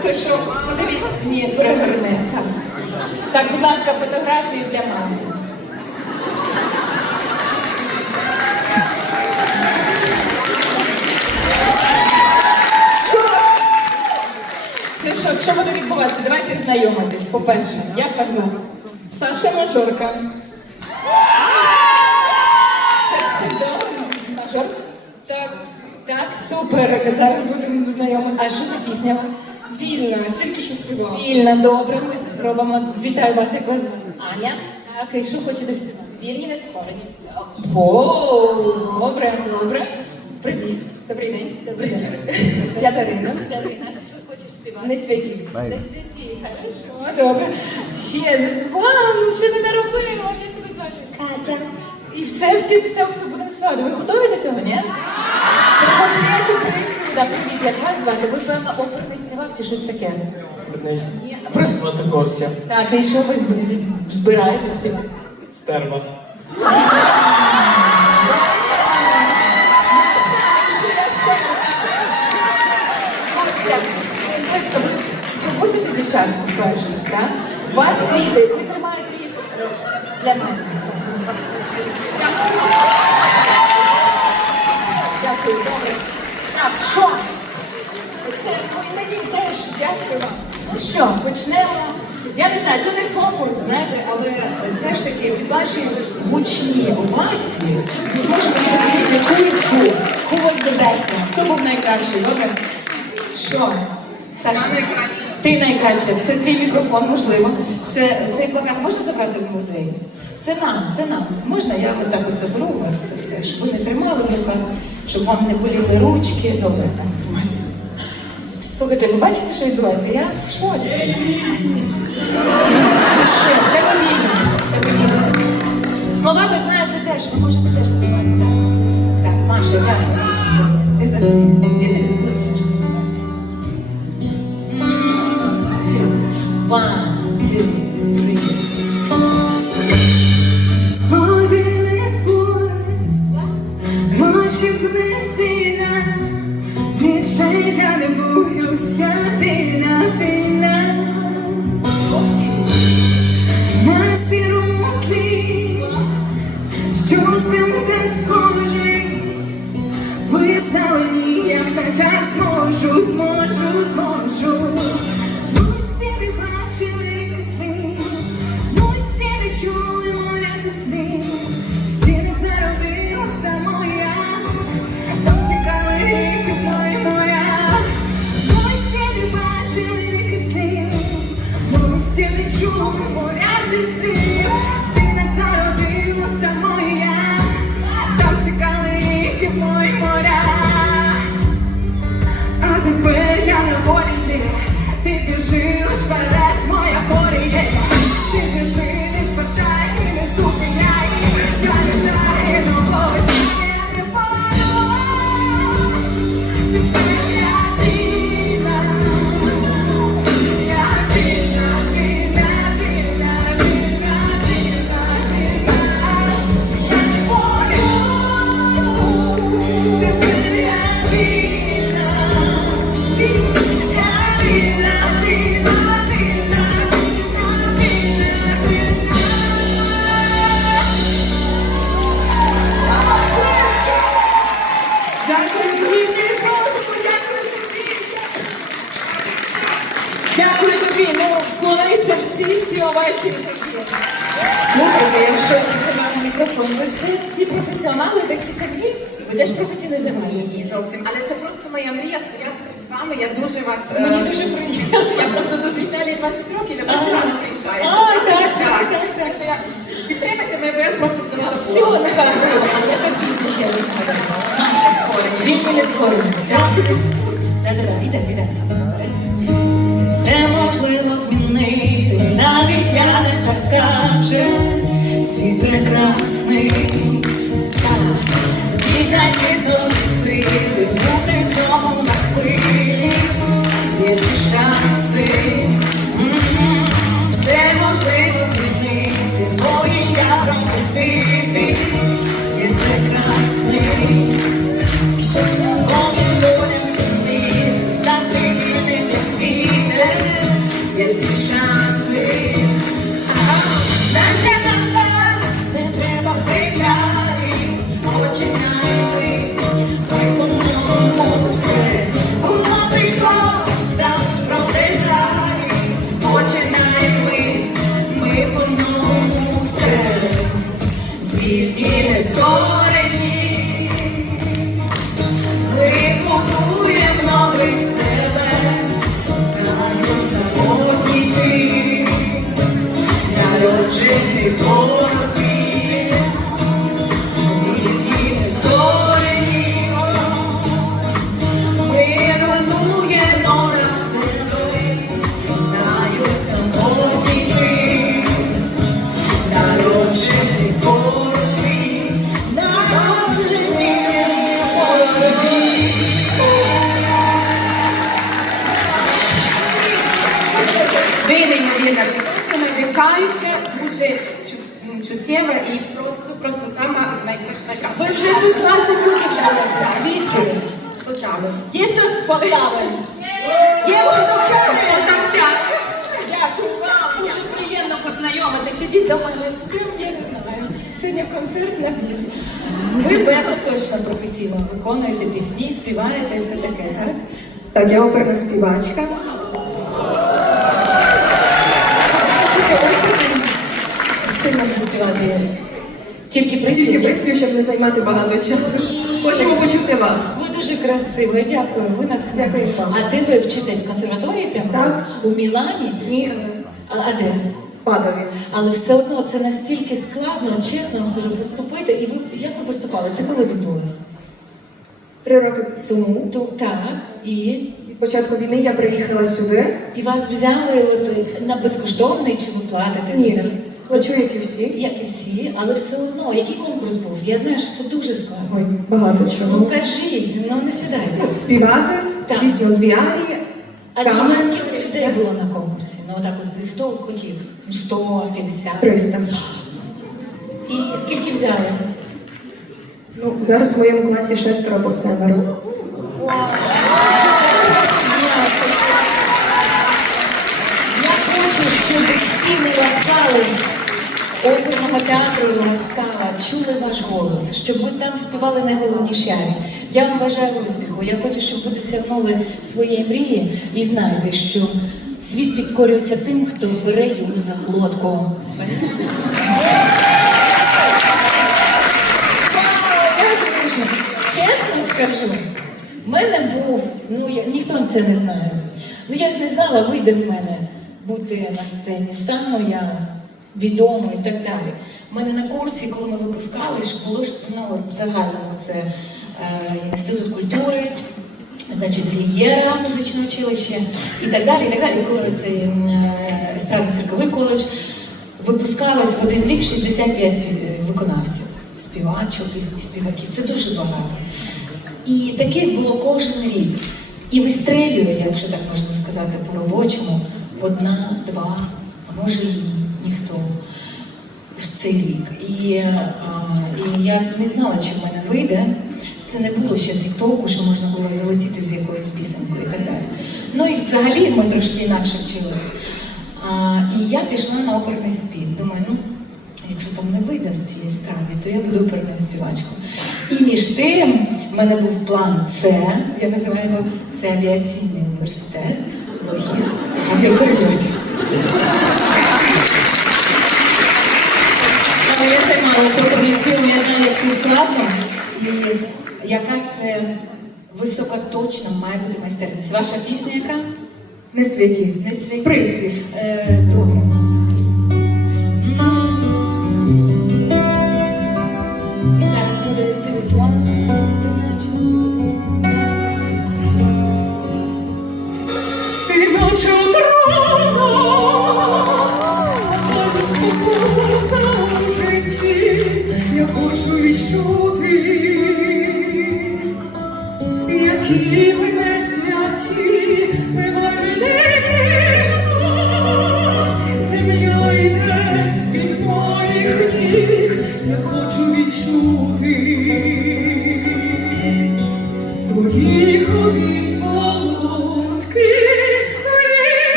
це що? Подивіть. Ні, перегорни. Так. Так, будь ласка, фотографії для мами. Що? Це що, що буде відбуватися? Давайте знайомитись. По-перше, як вас звати? Саша Мажорка. Це, це. Мажор? Так. Так, супер. Зараз будемо знайомі. А що за пісня? Вільна, тільки що співала. Вільна, добре, ми це зробимо. Вітаю вас, як вас звати? Аня. Так, і що хочете співати? Вільні не скорені. О, добре, добре. Привіт. Добрий день. Добрий день. Я Дарина. Дарина, що хочеш співати? Не святі. Не святі, хорошо, добре. Ще за Вау, ну що ти наробила? Як тебе звати? Катя. І все, все, все, все будемо співати. Ви готові до цього, ні? До комплекту приспіву. Да, привіт, як вас звати? Ви, певно, оперний співак чи щось таке? Ні, просто- Костя. Так, і що ви зб- збираєте співати? Стерва. Ви, ви пропустите дівчат перших, так? У вас квіти, ви тримаєте їх е, для мене. Дякую. Дякую, добре. Так, що? Це мені теж дякую вам. Ну що, почнемо. Я не знаю, це не конкурс, знаєте, але все ж таки під ваші гучні овації ми зможемо зрозуміти поїздку когось завести. Хто був найкращий, добре? Що? Саша, ти найкраща. Це твій мікрофон, можливо. Все, цей плакат можна забрати в музей? Це нам, це нам. Можна я отак от заберу у вас це все, щоб ви не тримали в руках, щоб вам не боліли ручки. Добре, так, тримайте. Слухайте, ви бачите, що відбувається? Я в шоці. Що, в тебе вільно, тебе вільно. Слова ви знаєте теж, ви можете теж співати. Так, Маша, дякую. Ти за всі. One, two, three, four. Повільний пульс, гроші весіна, більше я не боюсь, я вільна, вільна. На сірому тлі, що спілках схожий, писали ніяк, та я зможу, зможу, зможу. Овації такі. Слухайте, я шоці, це вам мікрофон. Ви всі, всі професіонали такі самі? Ви теж професійно займаєтесь? Ні, зовсім. Але це просто моя мрія стояти тут з вами. Я дуже вас. е, Мені дуже приємно. Я просто тут в Італії 20 років, я перший раз приїжджаю. А, так, так, так, так. Так що я підтримайте мене, бо я просто сама Все, не кажете, яка пісня ще раз нагадаю. Наша скорі. Вільні не скорі. Все. Да-да-да, ідемо, ідемо сюди наперед. Світ прекрасний. і сили, вже тут 20 років живете. Звідки ви? З Полтави. Є хтось з Полтави? Є полтавчани? Полтавчани. Дякую вам, дуже приємно познайомитися. Ідіть до мене, я не знаю. Сьогодні концерт на пісні. Ви, певно, точно професійно виконуєте пісні, співаєте і все таке, так? Так, я оперна співачка. Стильно це співати. Тільки Тільки приспів. приспів, щоб не займати багато часу. Хочемо почути вас. Ви дуже красива, дякую. Ви натхнені. Дякую вам. А де ви вчитесь в консерваторії прямо? Так. У Мілані? Ні, А, а де? в Падові. Але все одно це настільки складно, чесно вам скажу, поступити. І ви як ви поступали? Це коли відбулося? Три роки тому, То так, і, від початку війни, я приїхала сюди. і вас взяли от на безкоштовний чи ви платите за Ні, це? Плачу, як і всі. Як і всі, але все одно, який конкурс був? Я знаю, що це дуже складно. Ой, багато Ну чого. кажіть, ну не стидайте. Ну, співати, Так. звісно, дві арії. А а скільки людей було на конкурсі? Ну отак от хто хотів? Ну, 100, 50. 300. І скільки взяли? Ну, зараз в моєму класі шестеро або семеро. Я хочу, щоб стіни ласкали, оперного театру ласкала, чули ваш голос, щоб ви там співали найголовніші арії. Я вам бажаю успіху. Я хочу, щоб ви досягнули своєї мрії і знаєте, що світ підкорюється тим, хто бере його за глотку. Чесно скажу, в мене був, ну я, ніхто це не знає. Ну я ж не знала, вийде в мене бути на сцені, стану я відомо і так далі. У мене на курсі, коли ми випускались, було ну, загальному це е, інститут культури, значить, Глієра, музичне училище і так далі. І так далі. Коли цей е, естрадно цирковий коледж випускалось в один рік 65 виконавців, співачок і співаків. Це дуже багато. І таких було кожен рік. І вистрелює, якщо так можна сказати, по-робочому, одна, два, а може і цей рік. І, і я не знала, чи в мене вийде. Це не було ще тіктоку, що можна було залетіти з якоюсь пісенькою і так далі. Ну і взагалі ми трошки інакше вчились. А, і я пішла на оперний спів. Думаю, ну, якщо там не вийде в тій естраді, то я буду оперною співачкою. І між тим в мене був план С, я називаю його це авіаційний університет, логіст авіапeriodів. Але я займалася оперним співом, я знаю, як це складно і яка це високоточна має бути майстерність. Ваша пісня яка? Не святі. Не святі. Приспів. Е, добре.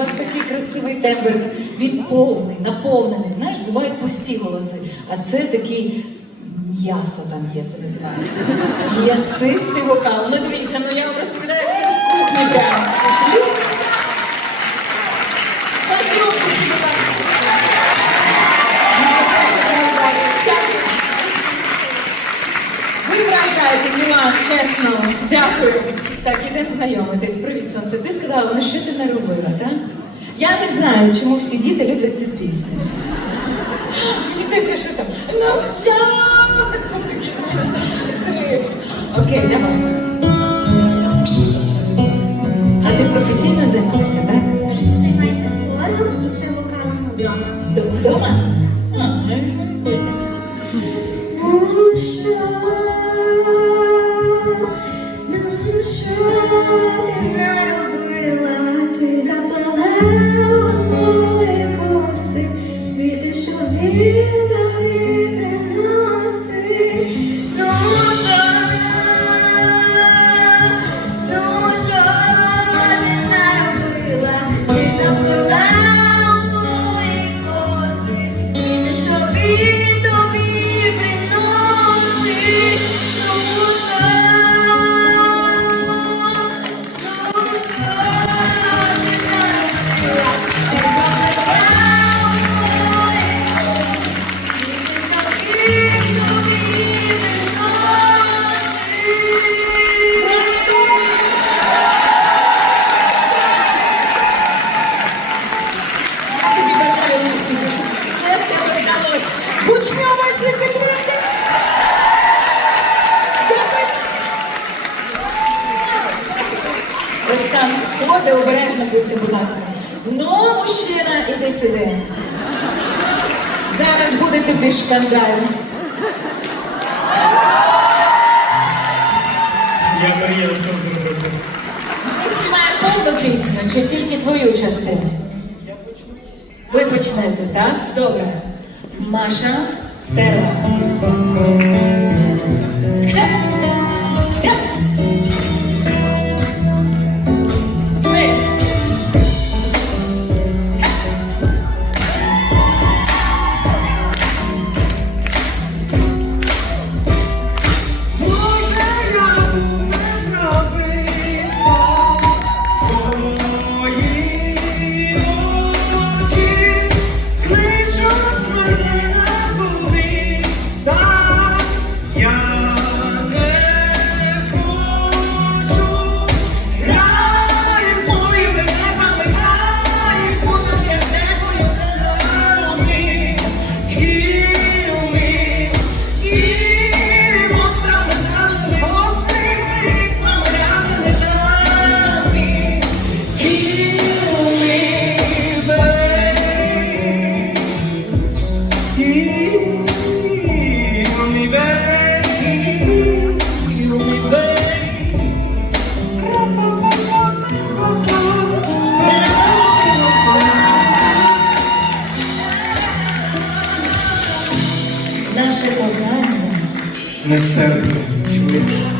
Вас такий красивий тембр. Він повний, наповнений. Знаєш, бувають пусті голоси. А це такий м'ясо там є, це називається. М'ясистий вокал. Ну дивіться, ну я вам розповідаю все з кухні. Ви вражаєте, Мілан, чесно. Дякую. Так, ідемо знайомитись. Привіт, сонце. Ти сказала, ну що ти не робила, так? Я не знаю, чому всі діти люблять цю пісню. Мені здається, що там. Ну що? Це такий, знаєш, срив. Окей, давай. А ти професійно займаєшся, так? Займайся хором і ще вокалом вдома. Вдома? Сходи обережно будьте, будь ласка. Ну, мужчина, іди сюди. Зараз буде тобі шкандаль. Я мріяв це зробити. Ми співаємо повну пісню чи тільки твою частину? Ви почнете, так? Добре. Маша стерла. Nesse tempo de hoje.